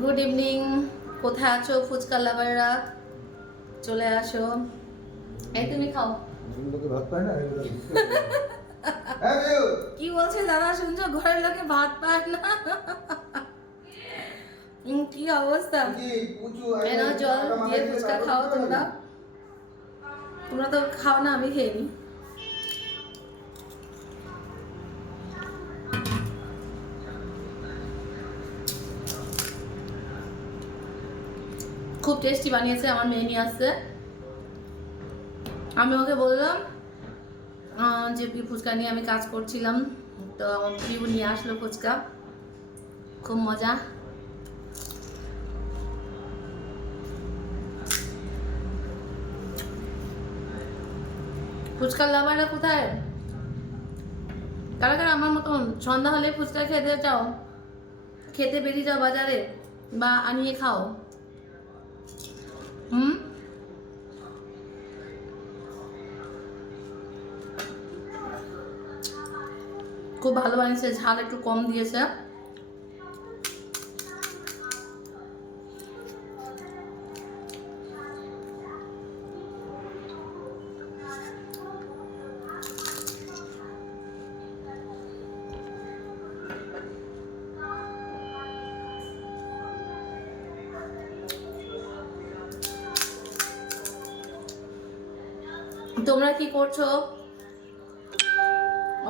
Good evening. কোথায় আছো ফুচকা লাভাররা? চলে আসো। এই তুমি খাও। লোকে ভাত পায় না কি বলছে দাদা শুনছো? ঘরের লোকে ভাত পায় না। কি অবস্থা? এনাও জল দিয়ে ফুচকা খাও তোমরা। তোমরা তো খাও না, আমি খেয়ে নি। খুব টেস্টি বানিয়েছে, আমার মেয়ে নিয়ে আসছে। আমি ওকে বললাম যে ফুচকা নিয়ে আমি কাজ করছিলাম, তো আমার প্রিয় নিয়ে আসলো ফুচকা। খুব মজা। ফুচকার লাভাররা কোথায়? কারা কারা আমার মতন সন্ধ্যা হলে ফুচকা খেতে চাও? খেতে বেরিয়ে যাও বাজারে বা আনিয়ে খাও। হুম, খুব ভালো বানিয়েছে, ঝাল একটু কম দিয়েছে। তোমরা কি করছো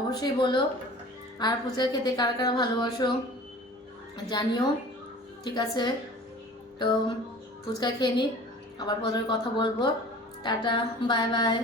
অবশ্যই বলো। আর ফুচকা খেতে কারা কারা ভালোবাসো জানিও। ঠিক আছে, তো ফুচকা খেয়ে নি, আবার পরে কথা বলবো। Tata, bye bye.